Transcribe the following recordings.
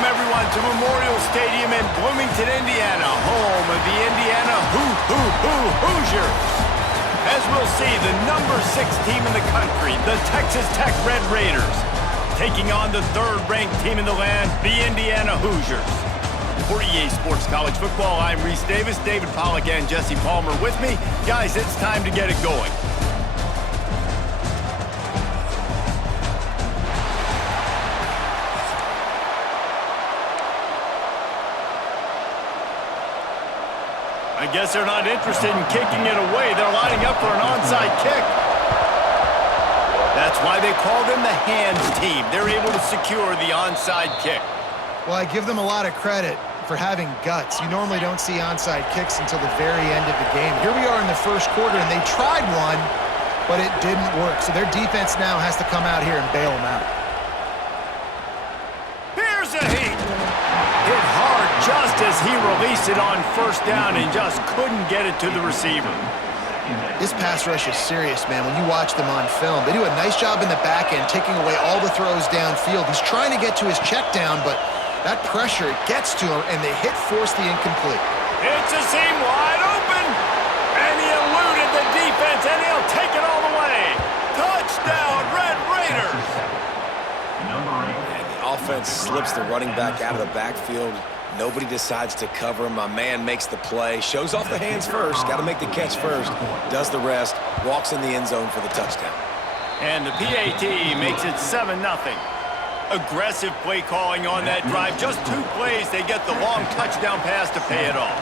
Welcome, everyone, to Memorial Stadium in Bloomington, Indiana, home of the Indiana Hoosiers. As we'll see, the number 6 team in the country, the Texas Tech Red Raiders, taking on the 3rd-ranked team in the land, the Indiana Hoosiers. For EA Sports College Football, I'm Reese Davis, David Pollack, and Jesse Palmer with me. Guys, it's time to get it going. I guess they're not interested in kicking it away. They're lining up for an onside kick. That's why they call them the hands team. They're able to secure the onside kick. Well, I give them a lot of credit for having guts. You normally don't see onside kicks until the very end of the game. Here we are in the first quarter, and they tried one, but it didn't work. So their defense now has to come out here and bail them out. Here's a hit hard just as he released it on first down and just couldn't get it to the receiver. This pass rush is serious, man. When you watch them on film, they do a nice job in the back end, taking away all the throws downfield. He's trying to get to his check down, but that pressure gets to him, and they force the incomplete. It's a seam wide open, and he eluded the defense, and he'll take it all the way. Touchdown, Red Raiders! And the offense slips the running back out of the backfield. Nobody decides to cover him. My man makes the play, shows off the hands first, got to make the catch first, does the rest, walks in the end zone for the touchdown. And the PAT makes it 7-0. Aggressive play calling on that drive. Just 2 plays, they get the long touchdown pass to pay it off.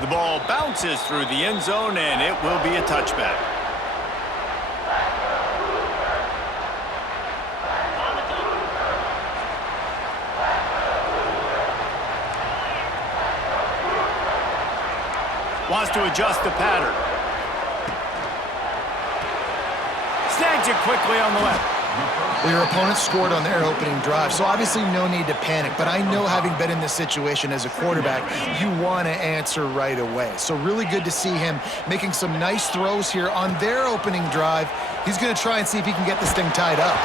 The ball bounces through the end zone, and it will be a touchback. Wants to adjust the pattern. Snags it quickly on the left. Well, your opponent scored on their opening drive, so obviously no need to panic. But I know, having been in this situation as a quarterback, you want to answer right away. So really good to see him making some nice throws here on their opening drive. He's going to try and see if he can get this thing tied up.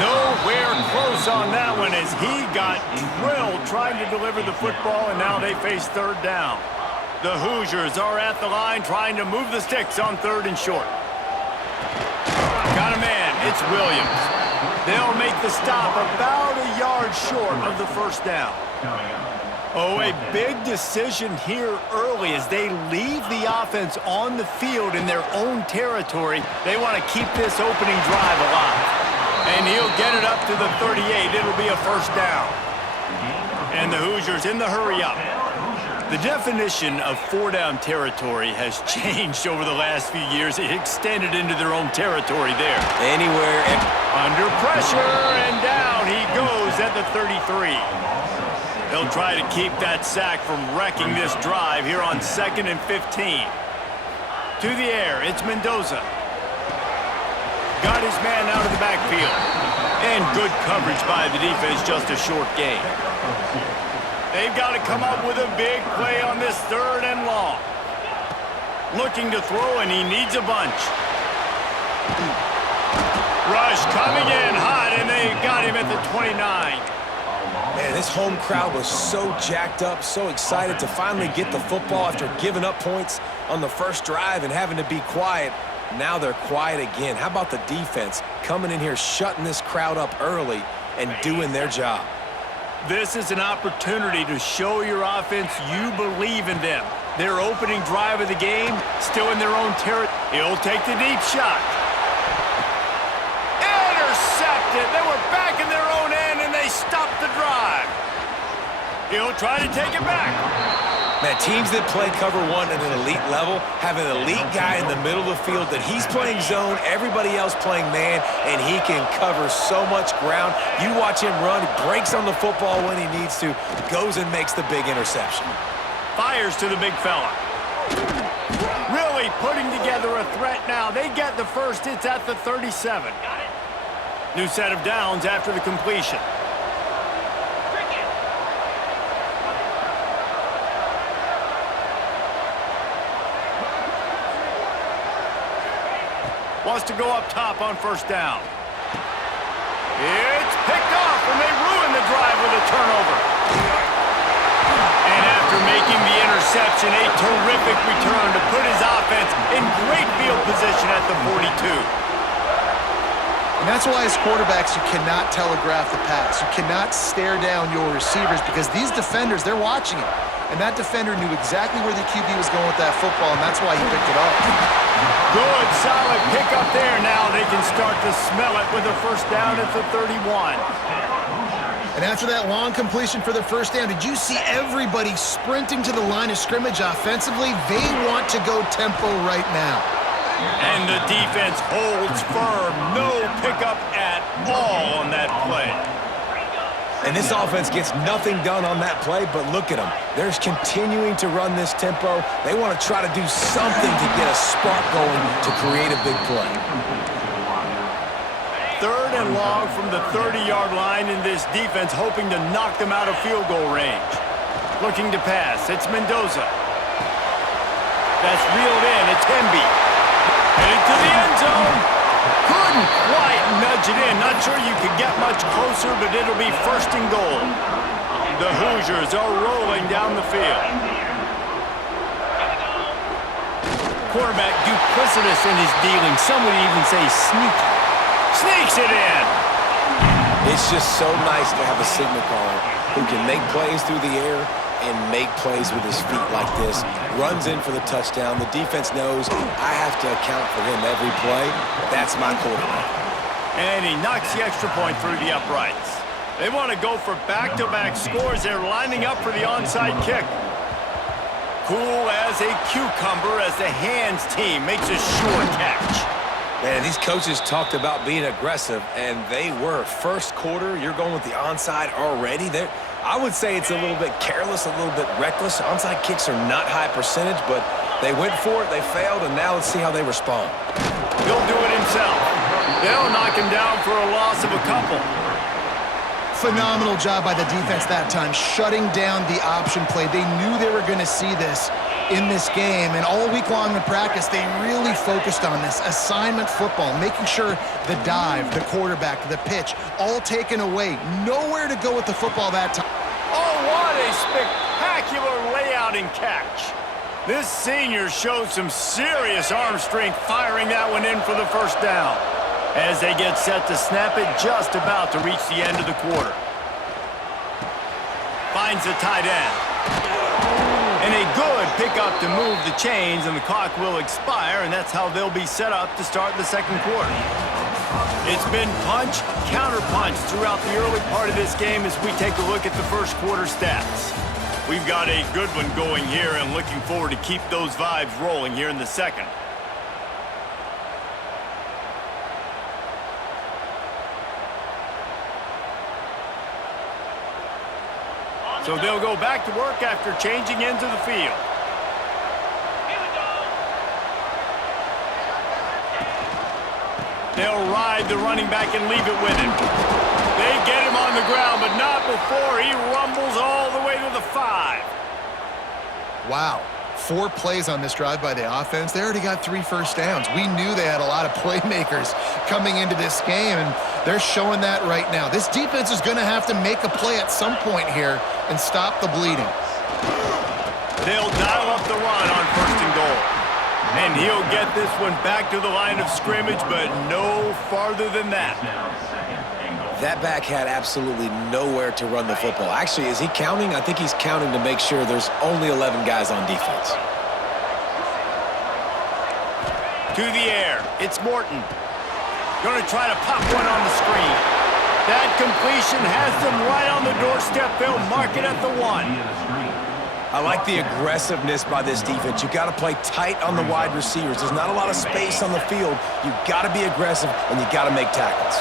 Nowhere close on that one as he got drilled trying to deliver the football, and now they face 3rd down. The Hoosiers are at the line trying to move the sticks on 3rd and short. Got a man. It's Williams. They'll make the stop about a yard short of the 1st down. Oh, a big decision here early as they leave the offense on the field in their own territory. They want to keep this opening drive alive. And he'll get it up to the 38. It'll be a 1st down. And the Hoosiers in the hurry up. The definition of 4-down territory has changed over the last few years. It extended into their own territory there. Anywhere. Under pressure, and down he goes at the 33. He'll try to keep that sack from wrecking this drive here on 2nd and 15. To the air, it's Mendoza. Got his man out of the backfield. And good coverage by the defense, just a short gain. They've got to come up with a big play on this 3rd and long. Looking to throw, and he needs a bunch. Rush coming in hot, and they got him at the 29. Man, this home crowd was so jacked up, so excited to finally get the football after giving up points on the 1st drive and having to be quiet. Now they're quiet again. How about the defense coming in here, shutting this crowd up early and doing their job? This is an opportunity to show your offense you believe in them. Their opening drive of the game, still in their own territory. He'll take the deep shot. Intercepted. They were back in their own end, and they stopped the drive. He'll try to take it back. Man, teams that play cover 1 at an elite level have an elite guy in the middle of the field that he's playing zone, everybody else playing man, and he can cover so much ground. You watch him run, he breaks on the football when he needs to, goes and makes the big interception. Fires to the big fella. Really putting together a threat now. They get the first. It's at the 37. New set of downs after the completion. Wants to go up top on first down. It's picked off, and they ruin the drive with a turnover. And after making the interception, a terrific return to put his offense in great field position at the 42. And that's why as quarterbacks, you cannot telegraph the pass. You cannot stare down your receivers because these defenders, they're watching it. And that defender knew exactly where the QB was going with that football, and that's why he picked it up. Good, solid pick up there. Now they can start to smell it with a first down at the 31. And after that long completion for the first down, did you see everybody sprinting to the line of scrimmage offensively? They want to go tempo right now. And the defense holds firm. No pickup at all on that play. And this offense gets nothing done on that play, but look at them. They're continuing to run this tempo. They want to try to do something to get a spark going to create a big play. 3rd and long from the 30-yard line in this defense, hoping to knock them out of field goal range. Looking to pass. It's Mendoza. That's reeled in. It's Hemby. Headed to the end zone. Couldn't quite nudge it in. Not sure you could get much closer, but it'll be 1st and goal. The Hoosiers are rolling down the field. Quarterback duplicitous in his dealing. Some would even say sneaky. Sneaks it in. It's just so nice to have a signal caller who can make plays through the air and make plays with his feet like this. Runs in for the touchdown. The defense knows I have to account for him every play. That's my quarterback. And he knocks the extra point through the uprights. They want to go for back-to-back scores. They're lining up for the onside kick. Cool as a cucumber as the hands team makes a sure catch. Man, these coaches talked about being aggressive, and they were. First quarter, you're going with the onside already. I would say it's a little bit careless, a little bit reckless. Onside kicks are not high percentage, but they went for it, they failed, and now let's see how they respond. He'll do it himself. They'll knock him down for a loss of a couple. Phenomenal job by the defense that time, shutting down the option play. They knew they were going to see this in this game, and all week long in practice, they really focused on this assignment football, making sure the dive, the quarterback, the pitch, all taken away. Nowhere to go with the football that time. Oh, what a spectacular layout and catch. This senior showed some serious arm strength firing that one in for the first down. As they get set to snap it, just about to reach the end of the quarter. Finds the tight end. And a good pickup to move the chains, and the clock will expire, and that's how they'll be set up to start the second quarter. It's been punch, counter-punch throughout the early part of this game as we take a look at the first quarter stats. We've got a good one going here and looking forward to keep those vibes rolling here in the second. So they'll go back to work after changing into the field. They'll ride the running back and leave it with him. They get him on the ground, but not before he rumbles all the way to the 5. Wow. 4 plays on this drive by the offense. They already got 3 first downs. We knew they had a lot of playmakers coming into this game, and they're showing that right now. This defense is going to have to make a play at some point here and stop the bleeding. They'll dial up the run on 1st and goal. And he'll get this one back to the line of scrimmage, but no farther than that. That back had absolutely nowhere to run the football. Actually, is he counting? I think he's counting to make sure there's only 11 guys on defense. To the air, it's Morton. Going to try to pop one on the screen. That completion has them right on the doorstep. They'll mark it at the 1. I like the aggressiveness by this defense. You got to play tight on the wide receivers. There's not a lot of space on the field. You got to be aggressive, and you got to make tackles.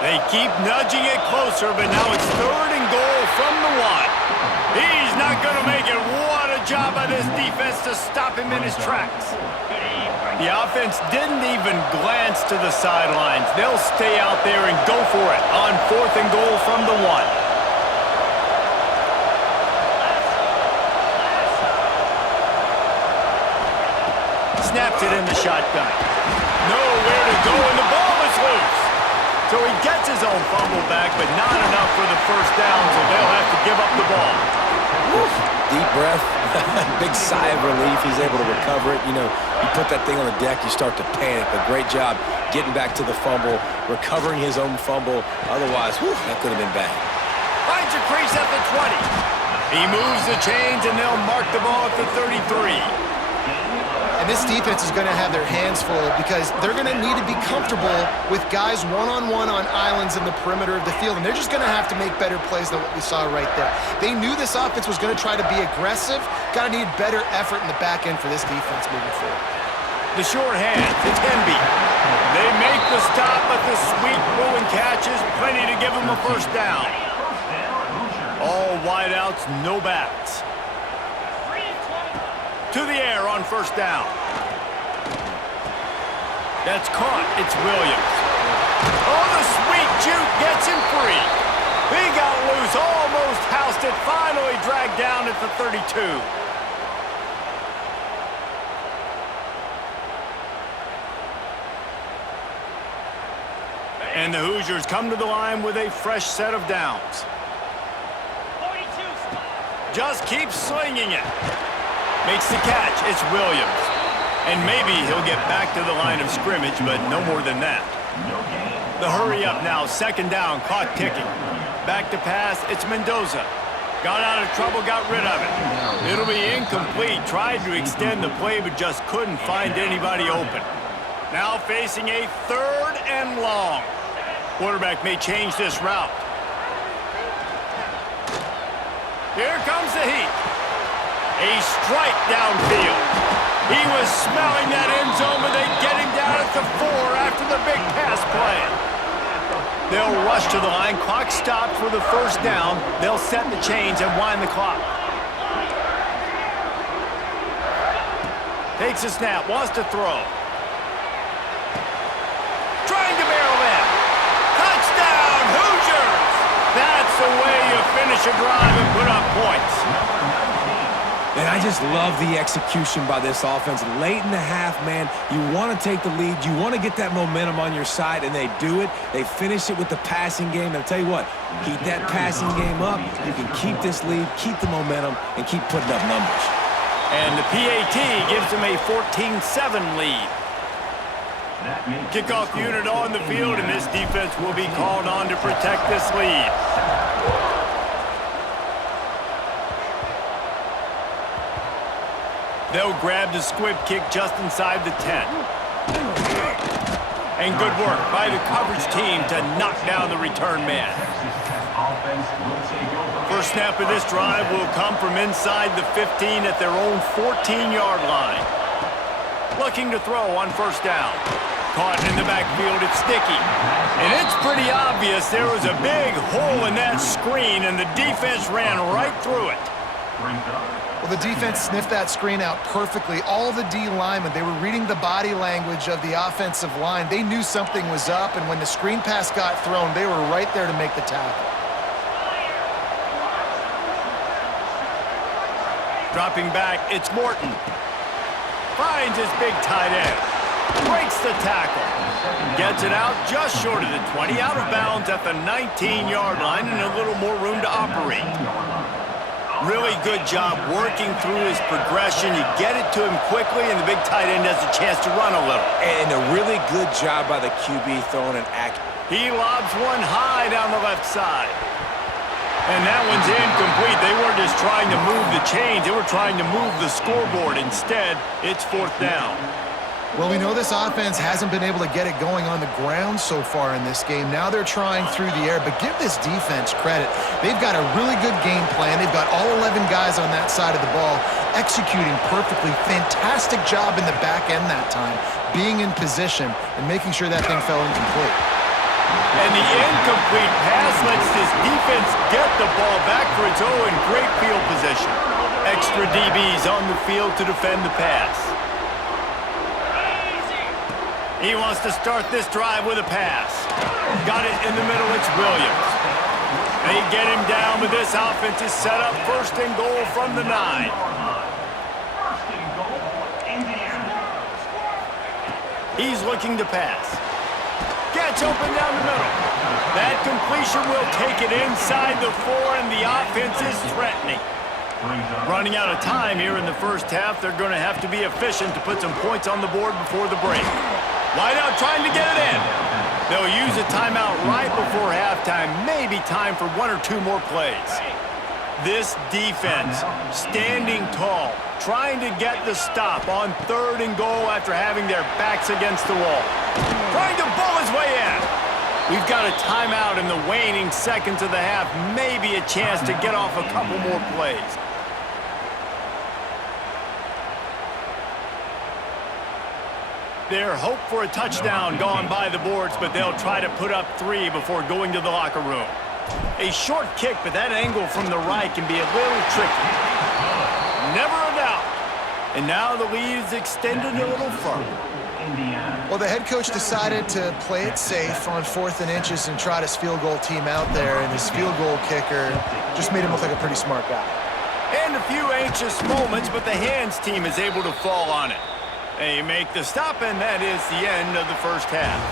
They keep nudging it closer, but now it's 3rd and goal from the 1. He's not going to make it. What a job by this defense to stop him in his tracks. The offense didn't even glance to the sidelines. They'll stay out there and go for it on 4th and goal from the 1. Snaps it in the shotgun. Nowhere to to go, and the ball is loose. So he gets his own fumble back, but not enough for the first down, so they'll have to give up the ball. Woof. Deep breath, big sigh of relief. He's able to recover it. You know, you put that thing on the deck, you start to panic. But great job getting back to the fumble, recovering his own fumble. Otherwise, whew, that could have been bad. Finds a crease at the 20. He moves the chains, and they'll mark the ball at the 33. And this defense is going to have their hands full because they're going to need to be comfortable with guys one-on-one on islands in the perimeter of the field, and they're just going to have to make better plays than what we saw right there. They knew this offense was going to try to be aggressive. Got to need better effort in the back end for this defense moving forward. The short hands, it's Hemby. They make the stop, but the sweep pulling catches, plenty to give them a first down. All wideouts, no backs. To the air on first down. That's caught. It's Williams. Oh, the sweet juke gets him free. He got loose, almost housed it, finally dragged down at the 32. And the Hoosiers come to the line with a fresh set of downs. Just keeps slinging it. Makes the catch. It's Williams. And maybe he'll get back to the line of scrimmage, but no more than that. The hurry up now. Second down. Clock ticking. Back to pass. It's Mendoza. Got out of trouble, got rid of it. It'll be incomplete. Tried to extend the play, but just couldn't find anybody open. Now facing a third and long. Quarterback may change this route. Here comes the heat. A strike downfield. He was smelling that end zone, but they get him down at the 4 after the big pass play. They'll rush to the line. Clock stopped for the first down. They'll set the chains and wind the clock. Takes a snap. Wants to throw. Trying to barrel in. Touchdown, Hoosiers! That's the way you finish a drive and put up points. And I just love the execution by this offense. Late in the half, man, you want to take the lead. You want to get that momentum on your side, and they do it. They finish it with the passing game. And I'll tell you what, keep that passing game up. You can keep this lead, keep the momentum, and keep putting up numbers. And the PAT gives them a 14-7 lead. Kickoff unit on the field, and this defense will be called on to protect this lead. They'll grab the squib kick just inside the 10. And good work by the coverage team to knock down the return man. First snap of this drive will come from inside the 15 at their own 14-yard line. Looking to throw on first down. Caught in the backfield, it's Sticky. And it's pretty obvious there was a big hole in that screen, and the defense ran right through it. Well, the defense sniffed that screen out perfectly. All the D linemen, they were reading the body language of the offensive line. They knew something was up, and when the screen pass got thrown, they were right there to make the tackle. Dropping back, it's Morton. Finds his big tight end. Breaks the tackle. Gets it out just short of the 20. Out of bounds at the 19-yard line and a little more room to operate. Really good job working through his progression. You get it to him quickly, and the big tight end has a chance to run a little. And a really good job by the QB throwing an act. He lobs one high down the left side. And that one's incomplete. They weren't just trying to move the chains. They were trying to move the scoreboard. Instead, it's fourth down. Well, we know this offense hasn't been able to get it going on the ground so far in this game. Now they're trying through the air, but give this defense credit. They've got a really good game plan. They've got all 11 guys on that side of the ball executing perfectly. Fantastic job in the back end that time, being in position and making sure that thing fell incomplete. And the incomplete pass lets this defense get the ball back for its own great field position. Extra DBs on the field to defend the pass. He wants to start this drive with a pass. Got it in the middle, it's Williams. They get him down, but this offense is set up first and goal from the 9. He's looking to pass. Gets open down the middle. That completion will take it inside the 4, and the offense is threatening. Running out of time here in the first half. They're going to have to be efficient to put some points on the board before the break. Wideout trying to get it in. They'll use a timeout right before halftime. Maybe time for 1 or 2 more plays. This defense, standing tall, trying to get the stop on 3rd and goal after having their backs against the wall. Trying to bull his way in. We've got a timeout in the waning seconds of the half. Maybe a chance to get off a couple more plays. Their hope for a touchdown gone by the boards, but they'll try to put up 3 before going to the locker room. A short kick, but that angle from the right can be a little tricky. Never a doubt. And now the lead is extended a little further. Well, the head coach decided to play it safe on 4th and inches and trot his field goal team out there, and his field goal kicker just made him look like a pretty smart guy. And a few anxious moments, but the hands team is able to fall on it. They make the stop, and that is the end of the first half.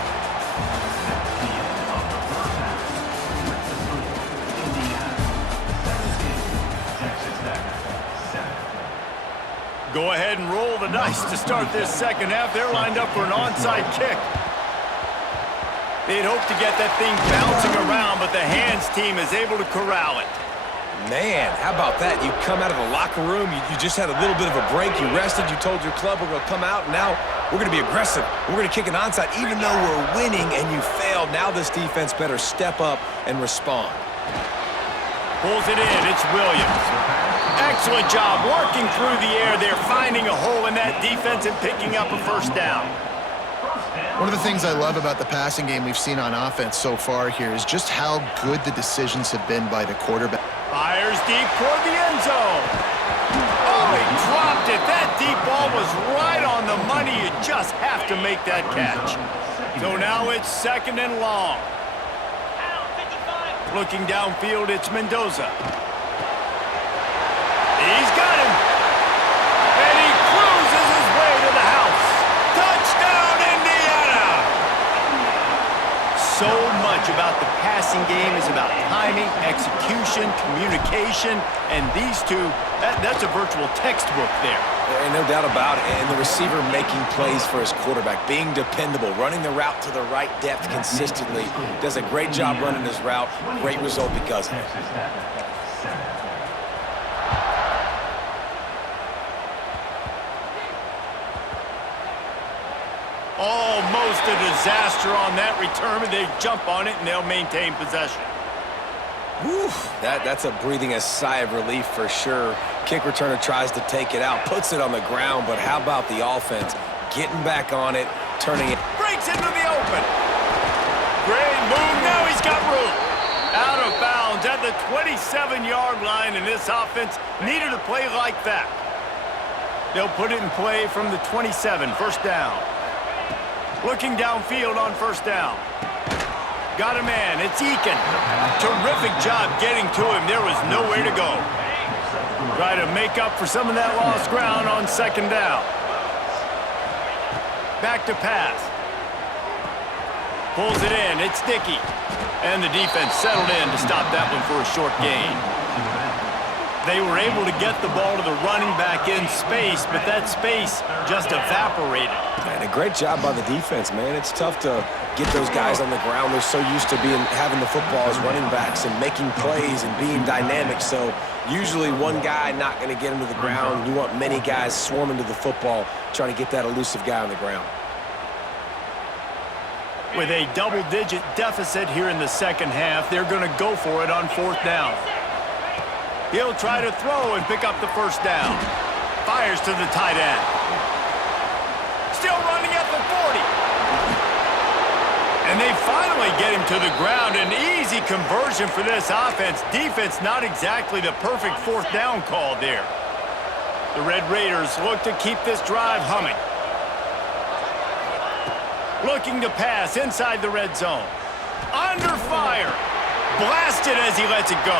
Go ahead and roll the dice to start this second half. They're lined up for an onside kick. They'd hope to get that thing bouncing around, but the hands team is able to corral it. Man, how about that? You come out of the locker room, you just had a little bit of a break, you rested, you told your club we're going to come out, and now we're going to be aggressive. We're going to kick an onside. Even though we're winning and you failed, now this defense better step up and respond. Pulls it in, it's Williams. Excellent job working through the air. They're finding a hole in that defense and picking up a first down. One of the things I love about the passing game we've seen on offense so far here is just how good the decisions have been by the quarterback. Fires deep toward the end zone. Oh, he dropped it. That deep ball was right on the money. You just have to make that catch. So now it's 2nd and long. Looking downfield, it's Mendoza. He's got him. And he cruises his way to the house. Touchdown, Indiana! So much about the passing game is about timing, execution, communication, and these two, that's a virtual textbook there. And no doubt about it. And the receiver making plays for his quarterback, being dependable, running the route to the right depth consistently. Does a great job running his route. Great result because of it. Almost a disaster on that return, but they jump on it and they'll maintain possession. Whew, that's a breathing a sigh of relief for sure. Kick returner tries to take it out, puts it on the ground, but how about the offense? Getting back on it, turning it. Breaks into the open. Great move, now he's got room. Out of bounds at the 27-yard line, and this offense needed a play like that. They'll put it in play from the 27, first down. Looking downfield on first down. Got a man, it's Eakin. Terrific job getting to him. There was nowhere to go. Try to make up for some of that lost ground on 2nd down. Back to pass. Pulls it in, it's Dickey. And the defense settled in to stop that one for a short gain. They were able to get the ball to the running back in space, but that space just evaporated. And a great job by the defense, man. It's tough to get those guys on the ground. They're so used to having the football as running backs and making plays and being dynamic. So usually one guy not going to get him to the ground. You want many guys swarming to the football, trying to get that elusive guy on the ground. With a double-digit deficit here in the second half, they're going to go for it on 4th down. He'll try to throw and pick up the first down. Fires to the tight end. Still running at the 40. And they finally get him to the ground. An easy conversion for this offense. Defense not exactly the perfect 4th down call there. The Red Raiders look to keep this drive humming. Looking to pass inside the red zone. Under fire. Blasted as he lets it go.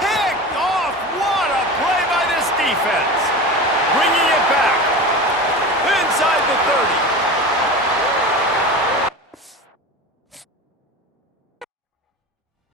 Picked off. What a play by this defense. Bringing it back. Inside the 30.